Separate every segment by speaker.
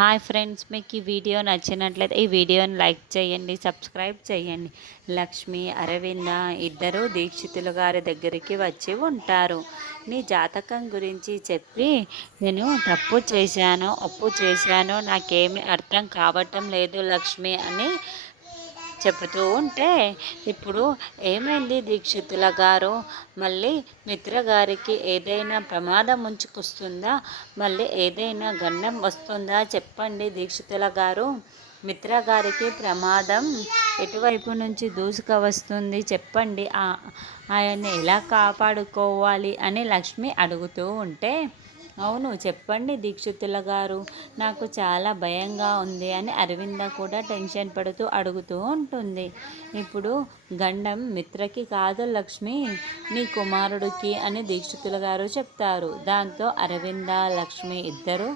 Speaker 1: Hi friends మీకు ఈ video నచ్చినట్లయితే ఈ వీడియోని లైక్ చేయండి సబ్స్క్రైబ్ చేయండి. లక్ష్మి అరవింద ఇద్దరు దీక్షితులు గారి దగ్గరికి వచ్చి ఉంటారు. నీ జాతకం గురించి చెప్పి నేను తప్పు చేశాను అప్పు చేశాను నాకేమి అర్థం కావటం లేదు లక్ష్మి అని చెబుతూ ఉంటే ఇప్పుడు ఏమైంది దీక్షితుల గారు మళ్ళీ మిత్ర గారికి ఏదైనా ప్రమాదం ఉంచుకొస్తుందా? మళ్ళీ ఏదైనా గండం వస్తుందా? చెప్పండి దీక్షితుల గారు మిత్ర గారికి ప్రమాదం ఎటువైపు నుంచి దూసుక వస్తుంది? చెప్పండి. ఆయన్ని ఎలా కాపాడుకోవాలి? అని లక్ష్మి అడుగుతూ ఉంటే అవును చెప్పండి దీక్షితుల గారు. నాకు చాలా భయంగా ఉంది అని అరవింద కూడా టెన్షన్ పడుతూ అడుగుతూ ఉంటుంది. ఇప్పుడు గండం మిత్రకి కాదు లక్ష్మి నీ కుమారుడికి అని దీక్షితుల గారు చెప్తారు. దాంతో అరవింద లక్ష్మి ఇద్దరు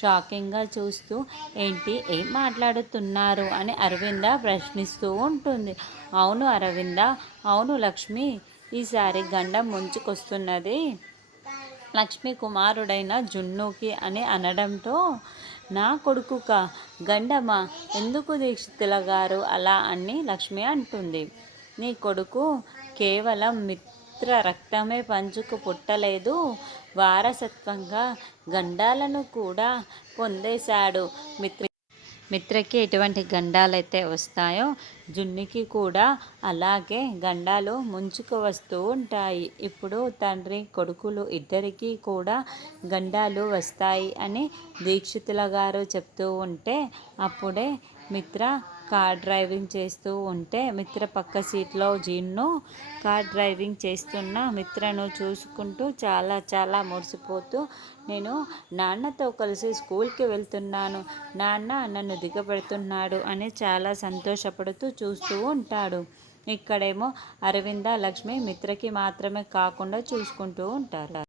Speaker 1: షాకింగ్గా చూస్తూ ఏంటి ఏం మాట్లాడుతున్నారు? అని అరవింద ప్రశ్నిస్తూ ఉంటుంది. అవును అరవింద అవును లక్ష్మి ఈసారి గండం ముంచుకొస్తున్నది లక్ష్మి కుమారుడైన జున్నుకి అని అనడంతో నా కొడుకుక గండమా ఎందుకు దీక్షితుల గారు అలా అని లక్ష్మి అంటుంది. నీ కొడుకు కేవలం మిత్ర రక్తమే పంచుకు పుట్టలేదు వారసత్వంగా గండాలను కూడా పొందేశాడు. మిత్ర మిత్రకి ఎటువంటి గండాలైతే వస్తాయో జున్నికి కూడా అలాగే గండాలు ముంచుకు వస్తూ ఉంటాయి. ఇప్పుడు తండ్రి కొడుకులు ఇద్దరికీ కూడా గండాలు వస్తాయి అని దీక్షితుల గారు చెప్తూ ఉంటే అప్పుడే మిత్ర కార్ డ్రైవింగ్ చేస్తూ ఉంటే మిత్ర పక్క సీట్లో జీన్ను కార్ డ్రైవింగ్ చేస్తున్న మిత్రను చూసుకుంటూ చాలా చాలా మురిసిపోతూ నేను నాన్నతో కలిసి స్కూల్కి వెళ్తున్నాను. నాన్న నన్ను దిగబెడుతున్నాడు అని చాలా సంతోషపడుతూ చూస్తూ ఉంటాడు. ఇక్కడేమో అరవింద లక్ష్మి మిత్రకి మాత్రమే కాకుండా చూసుకుంటూ ఉంటారు.